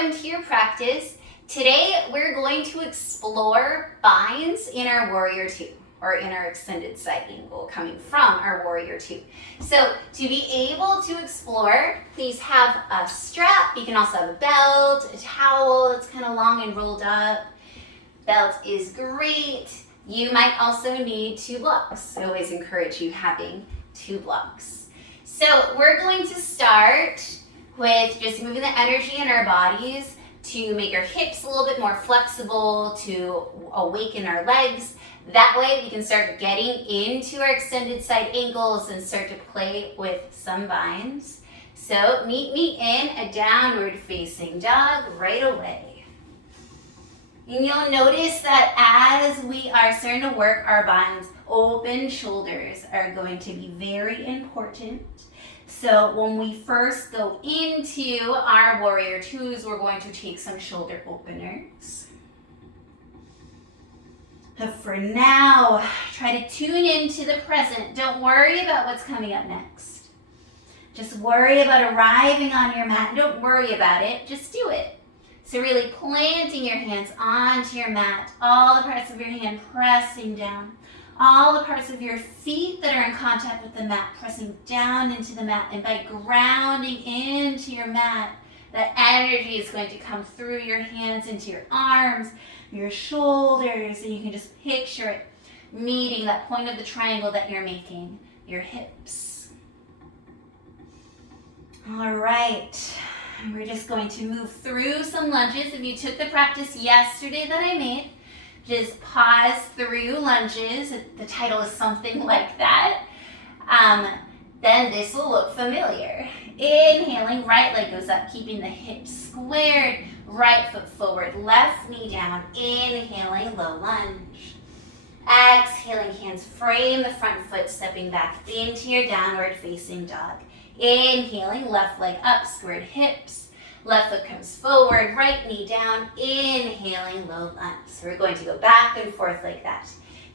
welcome to your practice. Today we're going to explore binds in our Warrior Two, or in our extended side angle coming from our Warrior Two. So to be able to explore, please have a strap. You can also have a belt, a towel that's kind of long and rolled up. Belt is great. You might also need 2 blocks. I always encourage you having 2 blocks. So we're going to start with just moving the energy in our bodies to make our hips a little bit more flexible, to awaken our legs. That way we can start getting into our extended side ankles and start to play with some binds. So meet me in a downward facing dog right away. And you'll notice that as we are starting to work our binds, open shoulders are going to be very important. So when we first go into our Warrior Twos, we're going to take some shoulder openers. But for now, try to tune into the present. Don't worry about what's coming up next. Just worry about arriving on your mat. Don't worry about it, just do it. So really planting your hands onto your mat, all the parts of your hand pressing down. All the parts of your feet that are in contact with the mat, pressing down into the mat. And by grounding into your mat, that energy is going to come through your hands into your arms, your shoulders, and you can just picture it meeting that point of the triangle that you're making, your hips. All right, we're just going to move through some lunges. If you took the practice yesterday that I made, just pause through lunges. The title is something like that. Then this will look familiar. Inhaling, right leg goes up, keeping the hips squared. Right foot forward, left knee down. Inhaling, low lunge. Exhaling, hands frame the front foot, stepping back into your downward facing dog. Inhaling, left leg up, squared hips. Left foot comes forward, right knee down, inhaling, low lunge. So we're going to go back and forth like that.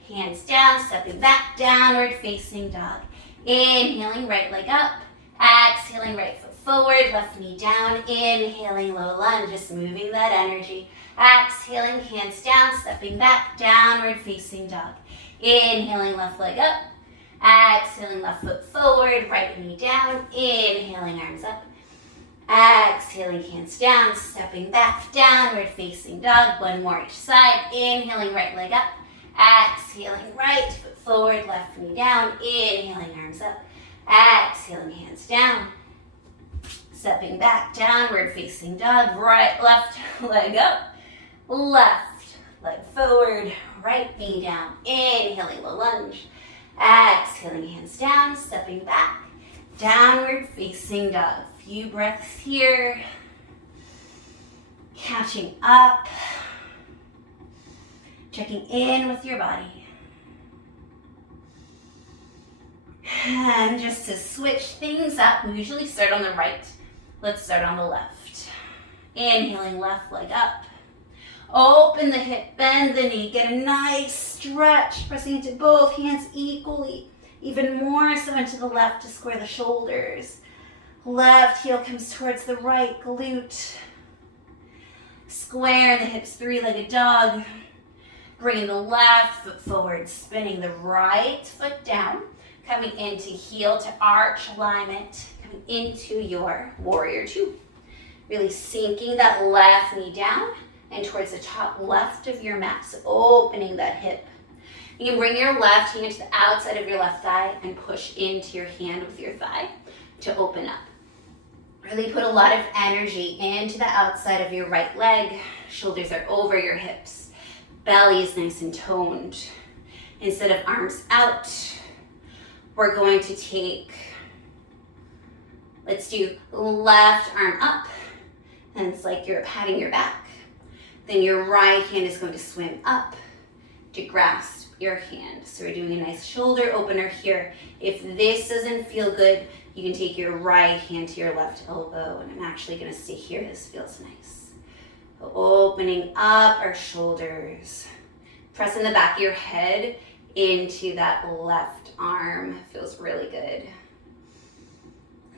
Hands down, stepping back, downward facing dog. Inhaling, right leg up. Exhaling, right foot forward, left knee down, inhaling, low lunge. Just moving that energy. Exhaling, hands down, stepping back, downward facing dog. Inhaling, left leg up. Exhaling, left foot forward, right knee down, inhaling, arms up. Exhaling, hands down, stepping back, downward facing dog. One more each side. Inhaling, right leg up. Exhaling, right foot forward, left knee down. Inhaling, arms up. Exhaling, hands down. Stepping back, downward facing dog. Right, left leg up. Left leg forward, right knee down. Inhaling, low lunge. Exhaling, hands down, stepping back, downward facing dog. Few breaths here. Catching up. Checking in with your body. And just to switch things up, we usually start on the right. Let's start on the left. Inhaling, left leg up. Open the hip, bend the knee, get a nice stretch, pressing into both hands equally, even more so into the left to square the shoulders. Left heel comes towards the right glute. Square the hips, 3-legged dog. Bringing the left foot forward, spinning the right foot down, coming into heel to arch alignment, coming into your Warrior Two. Really sinking that left knee down and towards the top left of your mat, so opening that hip. You can bring your left hand to the outside of your left thigh and push into your hand with your thigh to open up. Really put a lot of energy into the outside of your right leg. Shoulders are over your hips. Belly is nice and toned. Instead of arms out, we're going to take, let's do left arm up. And it's like you're patting your back. Then your right hand is going to swim up to grasp your hand. So we're doing a nice shoulder opener here. If this doesn't feel good, you can take your right hand to your left elbow, and I'm actually gonna stay here. This feels nice. So opening up our shoulders. Pressing the back of your head into that left arm. Feels really good.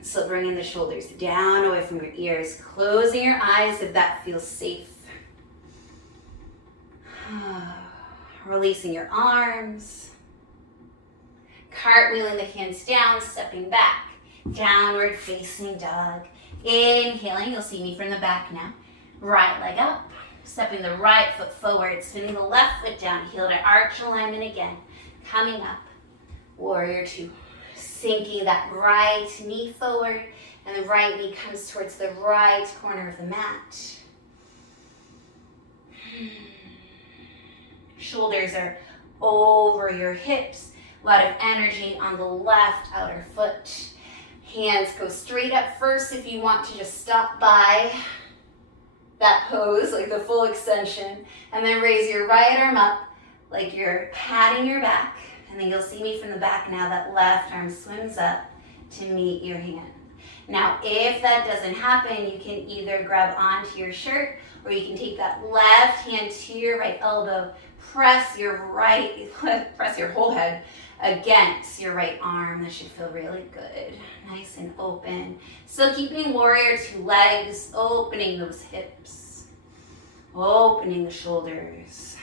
So bringing the shoulders down away from your ears, closing your eyes if that feels safe. Releasing your arms. Cartwheeling the hands down, stepping back. Downward facing dog. Inhaling, you'll see me from the back now. Right leg up, stepping the right foot forward, spinning the left foot down, heel to arch alignment again. Coming up, warrior two. Sinking that right knee forward, and the right knee comes towards the right corner of the mat. Shoulders are over your hips. A lot of energy on the left outer foot. Hands go straight up first if you want to just stop by that pose, like the full extension, and then raise your right arm up like you're patting your back, and then you'll see me from the back now, that left arm swims up to meet your hand. Now, if that doesn't happen, you can either grab onto your shirt, or you can take that left hand to your right elbow, press your whole head against your right arm. That should feel really good. Nice and open. Still keeping warrior two, legs, opening those hips, opening the shoulders.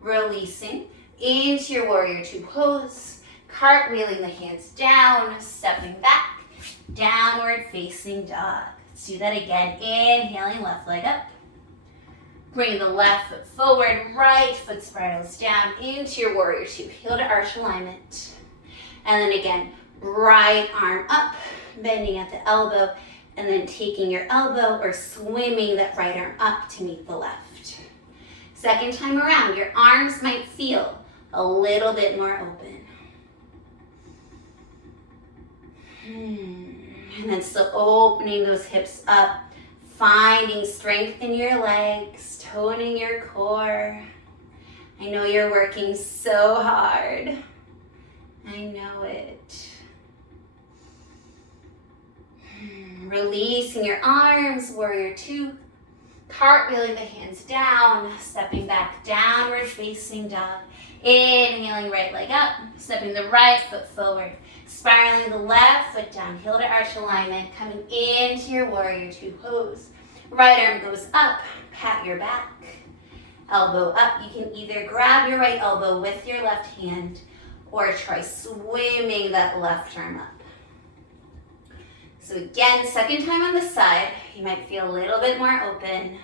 Releasing into your warrior two pose, cartwheeling the hands down, stepping back, downward facing dog. Let's do that again. Inhaling, left leg up. Bring the left foot forward, right foot spirals down into your warrior two, heel to arch alignment. And then again, right arm up, bending at the elbow, and then taking your elbow or swimming that right arm up to meet the left. Second time around, your arms might feel a little bit more open. And then still opening those hips up, finding strength in your legs, toning your core. I know you're working so hard. I know it. Releasing your arms, warrior two. Cartwheeling the hands down, stepping back, downward facing dog. Inhaling, right leg up, stepping the right foot forward. Spiraling the left foot down, heel to arch alignment, coming into your warrior two pose. Right arm goes up, pat your back, elbow up. You can either grab your right elbow with your left hand or try swimming that left arm up. So again, second time on the side, you might feel a little bit more open.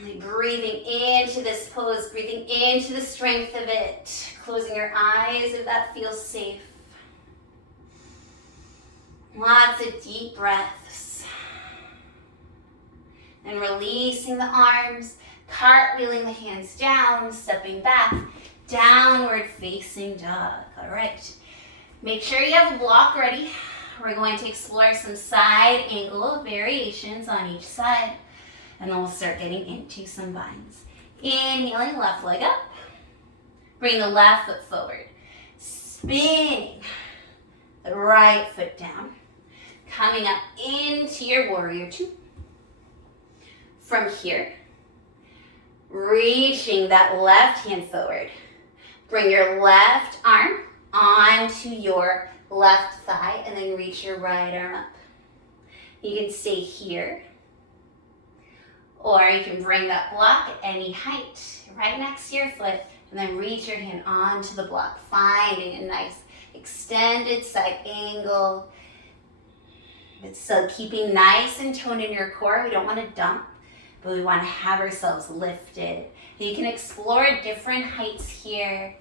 Really breathing into this pose, breathing into the strength of it. Closing your eyes if that feels safe. Lots of deep breaths. And releasing the arms, cartwheeling the hands down, stepping back, downward facing dog. All right. Make sure you have a block ready. We're going to explore some side angle variations on each side, and then we'll start getting into some binds. Inhaling, left leg up. Bring the left foot forward. Spinning the right foot down. Coming up into your warrior two. From here, reaching that left hand forward. Bring your left arm onto your left thigh and then reach your right arm up. You can stay here, or you can bring that block at any height right next to your foot and then reach your hand onto the block, finding a nice extended side angle. It's still keeping nice and toned in your core. We don't want to dump, but we want to have ourselves lifted. You can explore different heights here.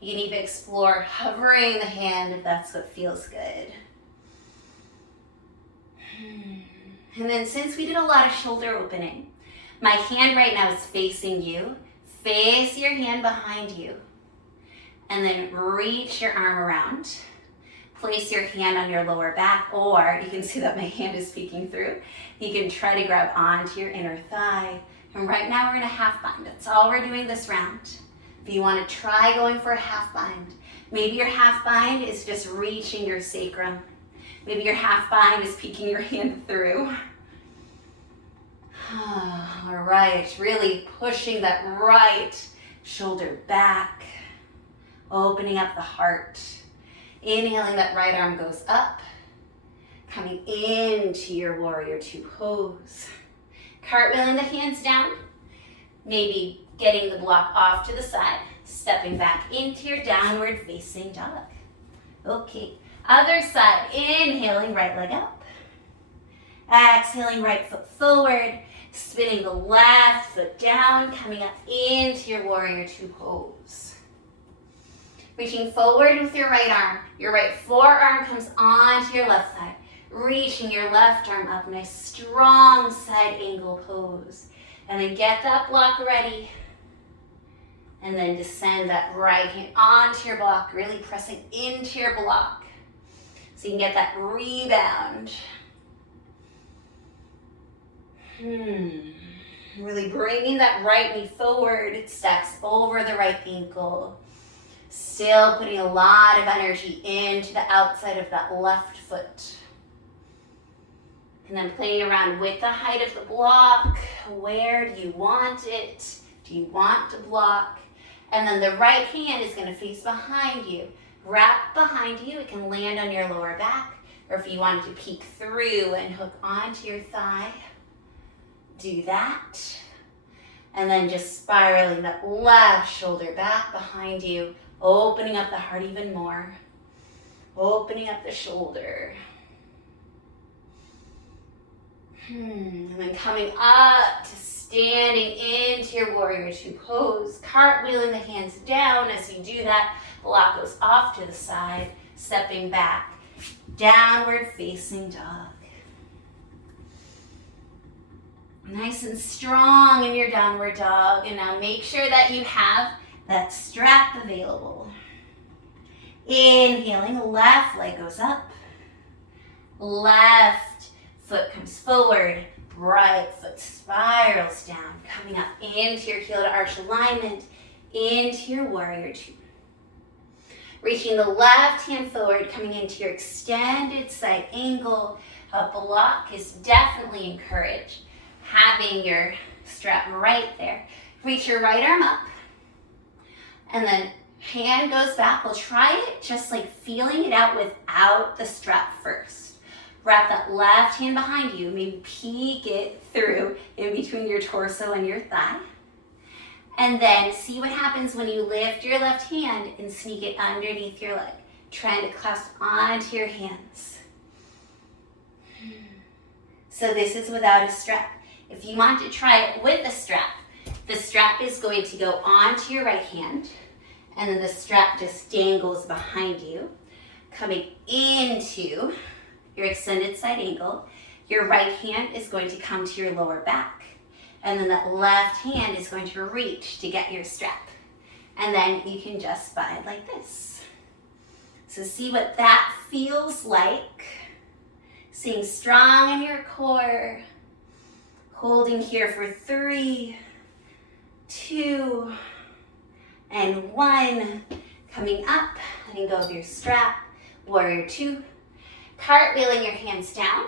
You can even explore hovering the hand if that's what feels good. And then since we did a lot of shoulder opening, my hand right now is facing you. Face your hand behind you. And then reach your arm around. Place your hand on your lower back, or you can see that my hand is peeking through. You can try to grab onto your inner thigh. And right now we're in a half bind. That's all we're doing this round. If you want to try going for a half bind, maybe your half bind is just reaching your sacrum. Maybe your half bind is peeking your hand through. All right, really pushing that right shoulder back, opening up the heart. Inhaling, that right arm goes up, coming into your warrior two pose. Cartwheeling the hands down, maybe getting the block off to the side, stepping back into your downward facing dog. Okay, other side, inhaling, right leg up. Exhaling, right foot forward, spinning the left foot down, coming up into your warrior two pose. Reaching forward with your right arm. Your right forearm comes onto your left thigh. Reaching your left arm up, nice strong side angle pose. And then get that block ready. And then descend that right hand onto your block, really pressing into your block. So you can get that rebound. Really bringing that right knee forward. It stacks over the right ankle. Still putting a lot of energy into the outside of that left foot. And then playing around with the height of the block. Where do you want it? Do you want to block? And then the right hand is going to face behind you. Wrap behind you. It can land on your lower back. Or if you wanted to peek through and hook onto your thigh, do that. And then just spiraling that left shoulder back behind you, opening up the heart even more. Opening up the shoulder. And then coming up to standing into your warrior two pose, cartwheeling the hands down. As you do that, block goes off to the side, stepping back, downward facing dog. Nice and strong in your downward dog. And now make sure that you have that strap available. Inhaling, left leg goes up. Left foot comes forward. Right foot spirals down, coming up into your heel to arch alignment, into your warrior two. Reaching the left hand forward, coming into your extended side angle. A block is definitely encouraged. Having your strap right there. Reach your right arm up. And then hand goes back. We'll try it just like feeling it out without the strap first. Wrap that left hand behind you. Maybe peek it through in between your torso and your thigh. And then see what happens when you lift your left hand and sneak it underneath your leg. Trying to clasp onto your hands. So this is without a strap. If you want to try it with a strap, the strap is going to go onto your right hand, and then the strap just dangles behind you, coming into your extended side angle. Your right hand is going to come to your lower back, and then that left hand is going to reach to get your strap. And then you can just bind like this. So see what that feels like. Staying strong in your core. Holding here for 3, 2, and 1. Coming up, letting go of your strap. Warrior two. Cartwheeling your hands down.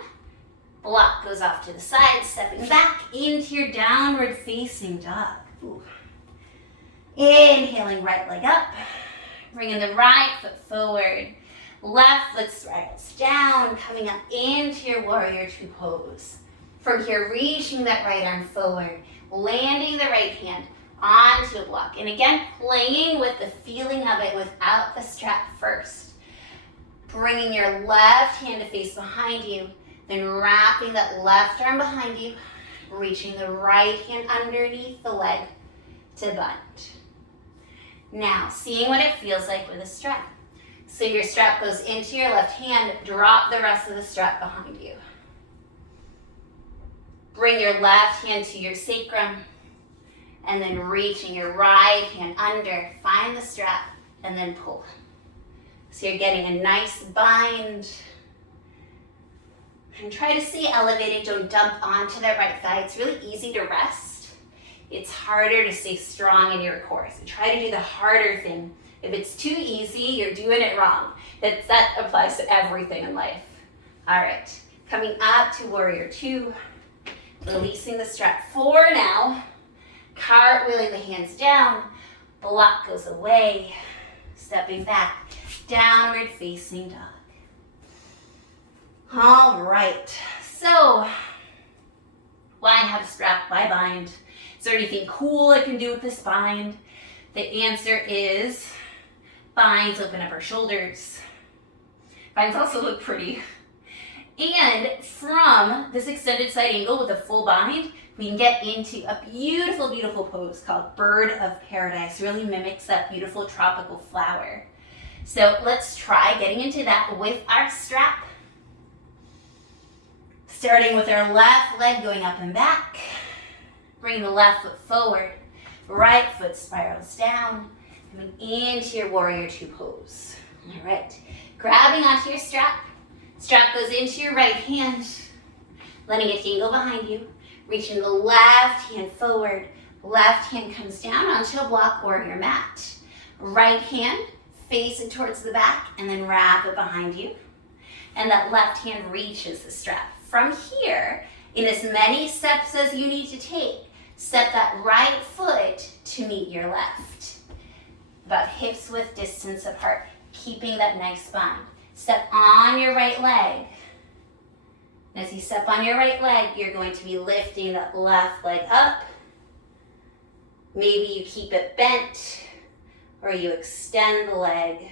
Block goes off to the side, stepping back into your downward facing dog. Ooh. Inhaling, right leg up. Bringing the right foot forward. Left foot spirals down, coming up into your warrior two pose. From here, reaching that right arm forward, landing the right hand onto a block. And again, playing with the feeling of it without the strap first. Bringing your left hand to face behind you, then wrapping that left arm behind you, reaching the right hand underneath the leg to bunt. Now, seeing what it feels like with a strap. So your strap goes into your left hand, drop the rest of the strap behind you. Bring your left hand to your sacrum, and then reaching your right hand under, find the strap, and then pull. So you're getting a nice bind. And try to stay elevated, don't dump onto that right thigh. It's really easy to rest. It's harder to stay strong in your core. So try to do the harder thing. If it's too easy, you're doing it wrong. That applies to everything in life. All right, coming up to warrior two. Releasing the strap 4 now. Cartwheeling the hands down. Block goes away. Stepping back. downward facing dog. All right, so why have a strap? Why bind? Is there anything cool I can do with this bind? The answer is binds open up our shoulders. Binds also look pretty. And from this extended side angle with a full bind, we can get into a beautiful, beautiful pose called Bird of Paradise. Really mimics that beautiful tropical flower. So let's try getting into that with our strap. Starting with our left leg going up and back. Bring the left foot forward. Right foot spirals down. Coming into your warrior two pose. All right. Grabbing onto your strap. Strap goes into your right hand. Letting it dangle behind you. Reaching the left hand forward. Left hand comes down onto a block or your mat. Right hand facing towards the back and then wrap it behind you. And that left hand reaches the strap. From here, in as many steps as you need to take, step that right foot to meet your left. About hips width distance apart, keeping that nice bind. Step on your right leg. And as you step on your right leg, you're going to be lifting that left leg up. Maybe you keep it bent or you extend the leg.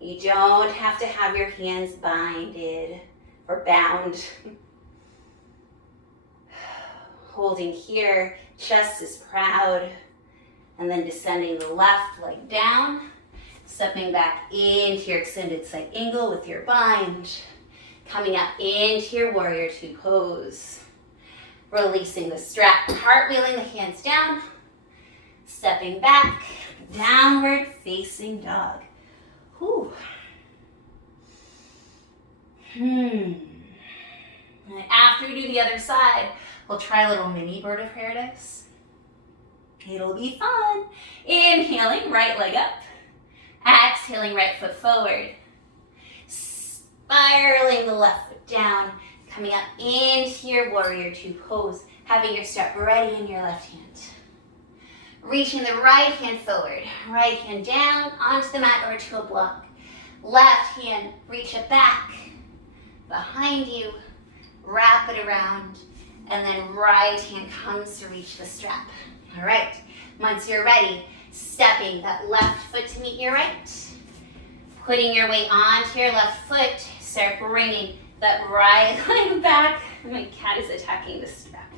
You don't have to have your hands binded or bound. Holding here, chest is proud. And then descending the left leg down. Stepping back into your extended side angle with your bind. Coming up into your warrior two pose. Releasing the strap, cartwheeling the hands down. Stepping back, downward facing dog. Whew. And after we do the other side, we'll try a little mini Bird of Paradise. It'll be fun. Inhaling, right leg up. Exhaling, right foot forward. Spiraling the left foot down. Coming up into your warrior two pose. Having your strap ready in your left hand. Reaching the right hand forward. Right hand down onto the mat or to a block. Left hand, reach it back. Behind you. Wrap it around. And then right hand comes to reach the strap. All right, once you're ready, stepping that left foot to meet your right, putting your weight onto your left foot, start bringing that right leg back. My cat is attacking the strap.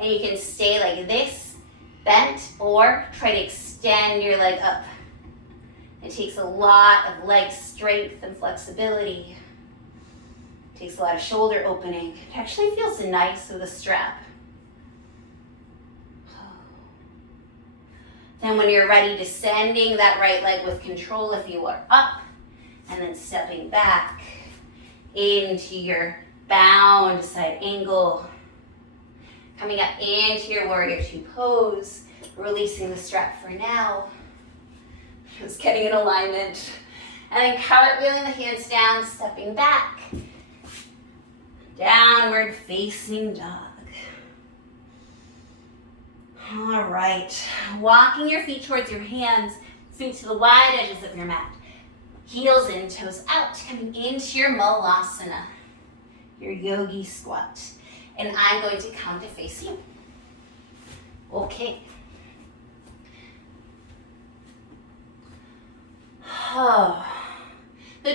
And you can stay like this, bent, or try to extend your leg up. It takes a lot of leg strength and flexibility. It takes a lot of shoulder opening. It actually feels nice with a strap. Then when you're ready, descending that right leg with control if you are up, and then stepping back into your bound side angle. Coming up into your warrior two pose, releasing the strap for now. Just getting in alignment. And then cartwheeling the hands down, stepping back. Downward facing dog. All right, walking your feet towards your hands, feet to the wide edges of your mat. Heels in, toes out, coming into your Malasana, your yogi squat. And I'm going to come to face you. Okay. So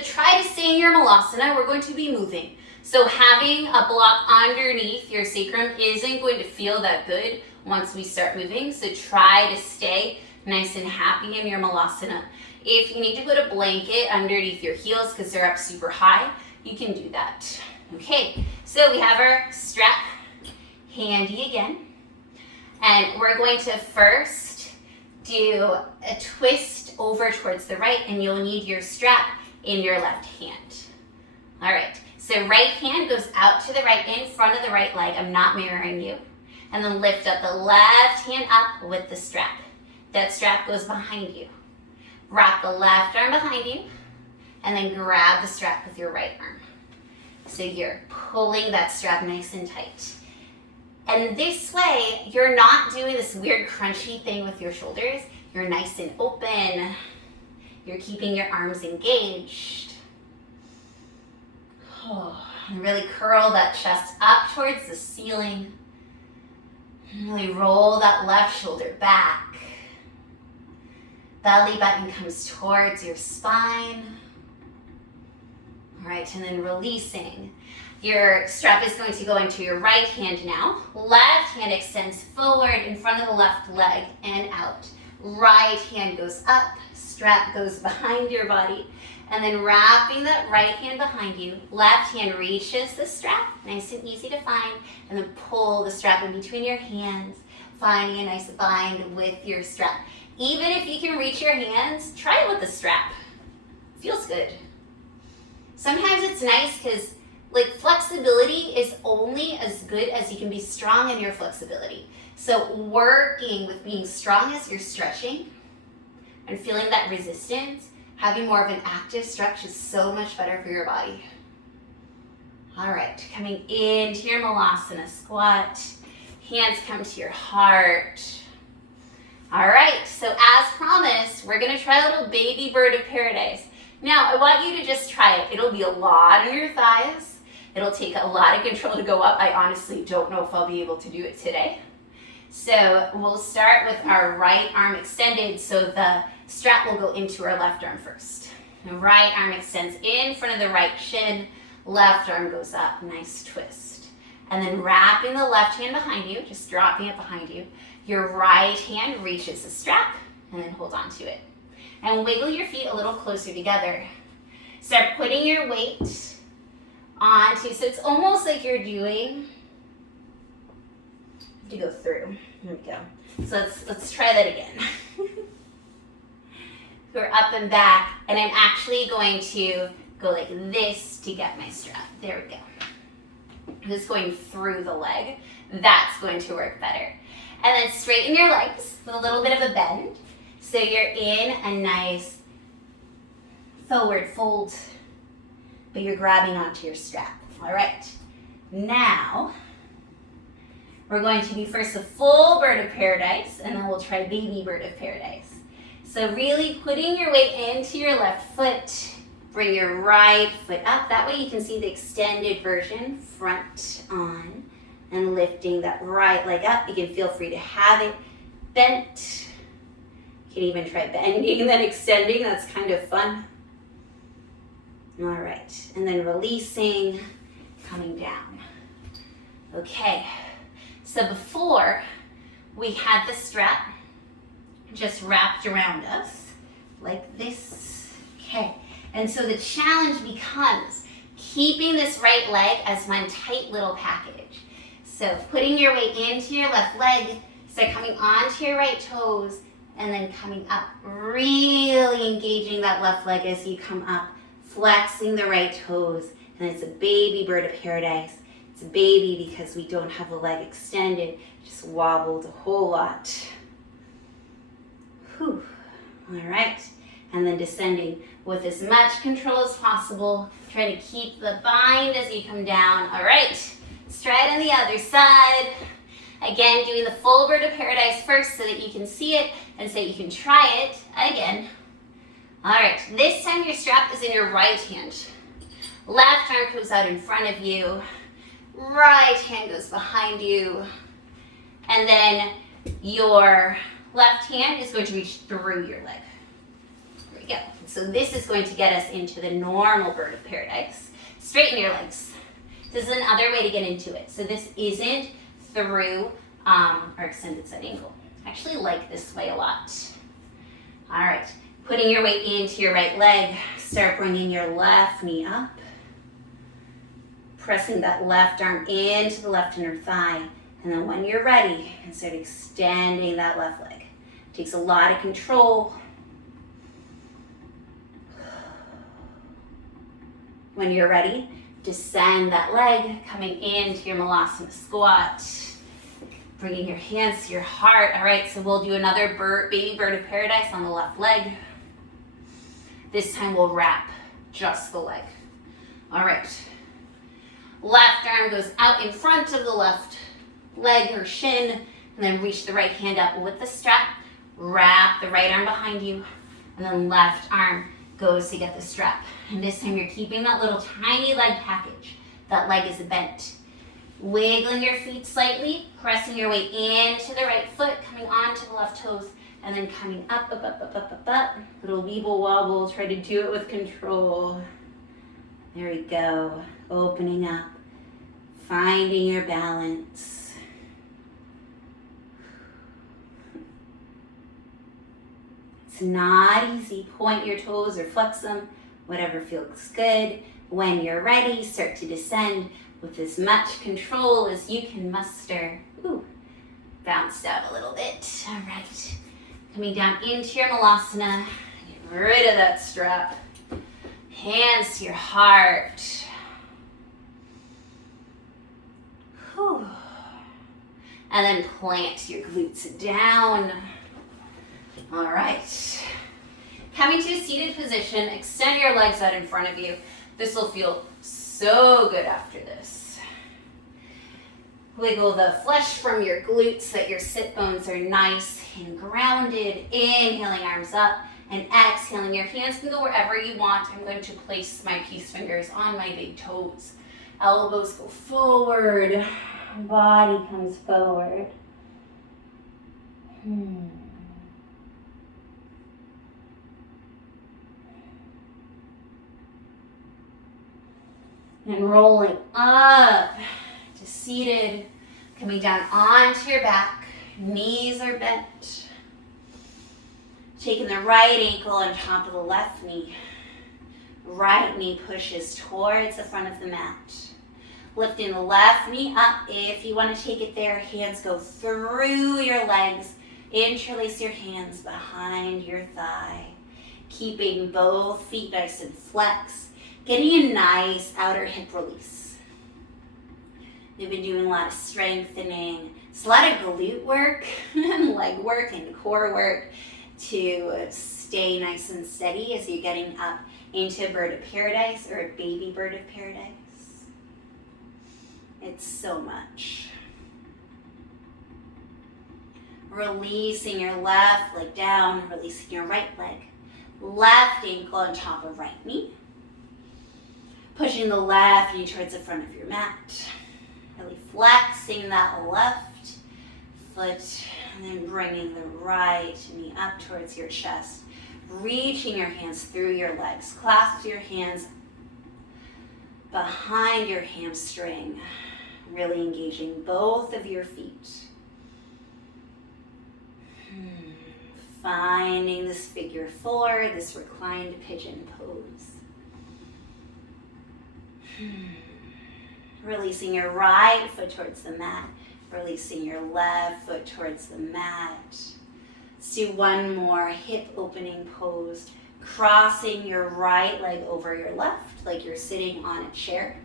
try to stay in your Malasana. We're going to be moving. So having a block underneath your sacrum isn't going to feel that good once we start moving. So try to stay nice and happy in your Malasana. If you need to put a blanket underneath your heels because they're up super high, you can do that. Okay, so we have our strap handy again. And we're going to first do a twist over towards the right, and you'll need your strap in your left hand. All right, so right hand goes out to the right in front of the right leg. I'm not mirroring you. And then lift up the left hand up with the strap. That strap goes behind you. Wrap the left arm behind you, and then grab the strap with your right arm. So you're pulling that strap nice and tight. And this way, you're not doing this weird crunchy thing with your shoulders. You're nice and open. You're keeping your arms engaged. And really curl that chest up towards the ceiling. Really roll that left shoulder back. Belly button comes towards your spine. All right, and then releasing. Your strap is going to go into your right hand now. Left hand extends forward in front of the left leg and out. Right hand goes up, strap goes behind your body. And then wrapping that right hand behind you, left hand reaches the strap, nice and easy to find, and then pull the strap in between your hands, finding a nice bind with your strap. Even if you can reach your hands, try it with the strap. Feels good. Sometimes it's nice because like flexibility is only as good as you can be strong in your flexibility. So working with being strong as you're stretching and feeling that resistance, having more of an active stretch is so much better for your body. All right, coming into your Malasana squat. Hands come to your heart. All right, so as promised, we're gonna try a little baby bird of paradise. Now, I want you to just try it. It'll be a lot on your thighs. It'll take a lot of control to go up. I honestly don't know if I'll be able to do it today. So we'll start with our right arm extended, so the strap will go into our left arm first. The right arm extends in front of the right shin, left arm goes up, nice twist. And then wrapping the left hand behind you, just dropping it behind you, your right hand reaches the strap, and then hold on to it. And wiggle your feet a little closer together. Start putting your weight onto, so it's almost like you're doing, to go through, here we go. So let's try that again. We're up and back, and I'm actually going to go like this to get my strap. There we go. Just going through the leg. That's going to work better. And then straighten your legs with a little bit of a bend. So you're in a nice forward fold, but you're grabbing onto your strap. All right. Now, we're going to do first a full bird of paradise, and then we'll try baby bird of paradise. So really putting your weight into your left foot, bring your right foot up. That way you can see the extended version, front on, and lifting that right leg up. You can feel free to have it bent. You can even try bending and then extending. That's kind of fun. All right, and then releasing, coming down. Okay, so before we had the strap just wrapped around us like this. Okay, and so the challenge becomes keeping this right leg as one tight little package. So putting your weight into your left leg, start coming onto your right toes, and then coming up, really engaging that left leg as you come up, flexing the right toes, and it's a baby bird of paradise. It's a baby because we don't have the leg extended, just wobbled a whole lot. Whew. All right, and then descending with as much control as possible, trying to keep the bind as you come down. All right, let's try it on the other side. Again, doing the full bird of paradise first so that you can see it and so you can try it again. All right, this time your strap is in your right hand. Left arm comes out in front of you. Right hand goes behind you. And then your left hand is going to reach through your leg. There we go. So this is going to get us into the normal bird of paradise. Straighten your legs. This is another way to get into it. So this isn't through our extended side angle. I actually like this way a lot. All right, putting your weight into your right leg, start bringing your left knee up, pressing that left arm into the left inner thigh, and then when you're ready, start extending that left leg. Takes a lot of control. When you're ready, descend that leg, coming into your Malasana squat. Bringing your hands to your heart. All right, so we'll do another baby bird of paradise on the left leg. This time we'll wrap just the leg. All right. Left arm goes out in front of the left leg or shin, and then reach the right hand up with the strap. Wrap the right arm behind you. and then left arm goes to get the strap. And this time you're keeping that little tiny leg package. That leg is bent. Wiggling your feet slightly, pressing your way into the right foot, coming onto the left toes, and then coming up, up, up, up, up, up, up. Little weeble wobble, try to do it with control. There we go. Opening up, finding your balance. It's not easy. Point your toes or flex them, whatever feels good. When you're ready, start to descend with as much control as you can muster. Ooh, bounced out a little bit. All right. Coming down into your Malasana. Get rid of that strap. Hands to your heart. Whew. And then plant your glutes down. All right. Coming to a seated position, extend your legs out in front of you. This will feel so good after this. Wiggle the flesh from your glutes so that your sit bones are nice and grounded. Inhaling, arms up, and exhaling. Your hands can go wherever you want. I'm going to place my peace fingers on my big toes. Elbows go forward. Body comes forward. And rolling up to seated, coming down onto your back, knees are bent. Taking the right ankle on top of the left knee. Right knee pushes towards the front of the mat. Lifting the left knee up. If you want to take it there, hands go through your legs. Interlace your hands behind your thigh. Keeping both feet nice and flexed. Getting a nice outer hip release. We've been doing a lot of strengthening. It's a lot of glute work and leg work and core work to stay nice and steady as you're getting up into a bird of paradise or a baby bird of paradise. It's so much. Releasing your left leg down, releasing your right leg. Left ankle on top of right knee. Pushing the left knee towards the front of your mat. Really flexing that left foot and then bringing the right knee up towards your chest. Reaching your hands through your legs. Clasp your hands behind your hamstring. Really engaging both of your feet. Finding this figure four, this reclined pigeon pose. Releasing your right foot towards the mat. Releasing your left foot towards the mat. Let's do one more hip opening pose. Crossing your right leg over your left, like you're sitting on a chair.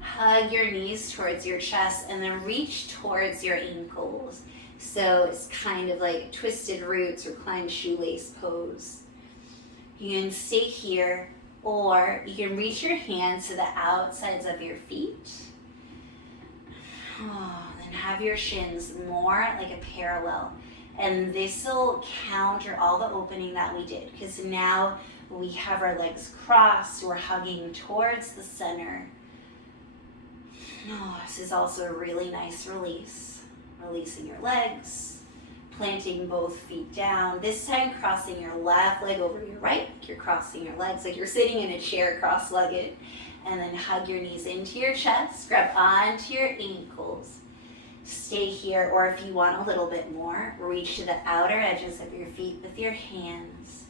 Hug your knees towards your chest and then reach towards your ankles. So it's kind of like twisted roots, reclined shoelace pose. You can stay here. Or you can reach your hands to the outsides of your feet. Then have your shins more like a parallel. And this will counter all the opening that we did. Because now we have our legs crossed. We're hugging towards the center. This is also a really nice release. Releasing your legs. Planting both feet down. This time crossing your left leg over your right. You're crossing your legs like you're sitting in a chair cross-legged. And then hug your knees into your chest. Grab onto your ankles. Stay here, or if you want a little bit more, reach to the outer edges of your feet with your hands.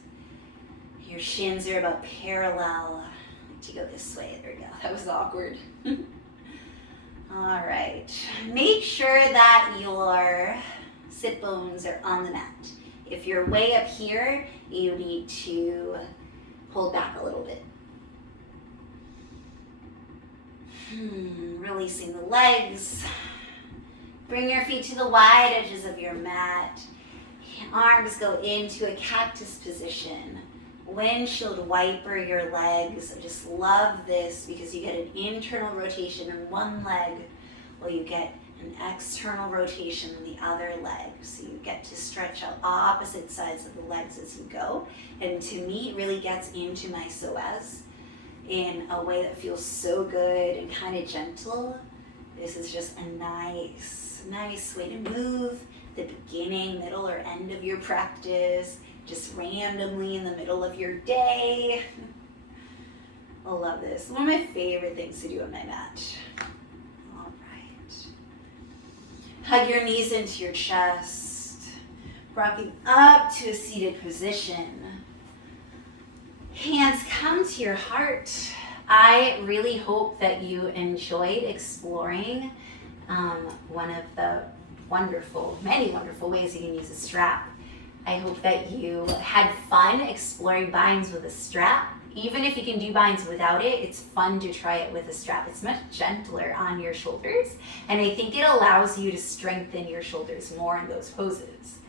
Your shins are about parallel. To go this way. There we go. That was awkward. All right. Make sure that your sit bones are on the mat. If you're way up here, you need to hold back a little bit. Releasing the legs. Bring your feet to the wide edges of your mat. Arms go into a cactus position. Windshield wiper your legs. I just love this because you get an internal rotation in one leg while you get an external rotation in the other leg. So you get to stretch out opposite sides of the legs as you go. And to me, it really gets into my psoas in a way that feels so good and kind of gentle. This is just a nice way to move the beginning, middle, or end of your practice, just randomly in the middle of your day. I love this. One of my favorite things to do on my mat. All right. Hug your knees into your chest, rocking up to a seated position. Hands come to your heart. I really hope that you enjoyed exploring one of the many wonderful ways you can use a strap. I hope that you had fun exploring binds with a strap. Even if you can do binds without it, it's fun to try it with a strap. It's much gentler on your shoulders, and I think it allows you to strengthen your shoulders more in those poses.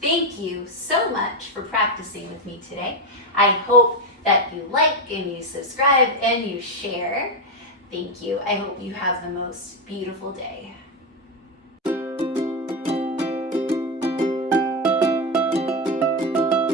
Thank you so much for practicing with me today. I hope that you like and you subscribe and you share. Thank you. I hope you have the most beautiful day.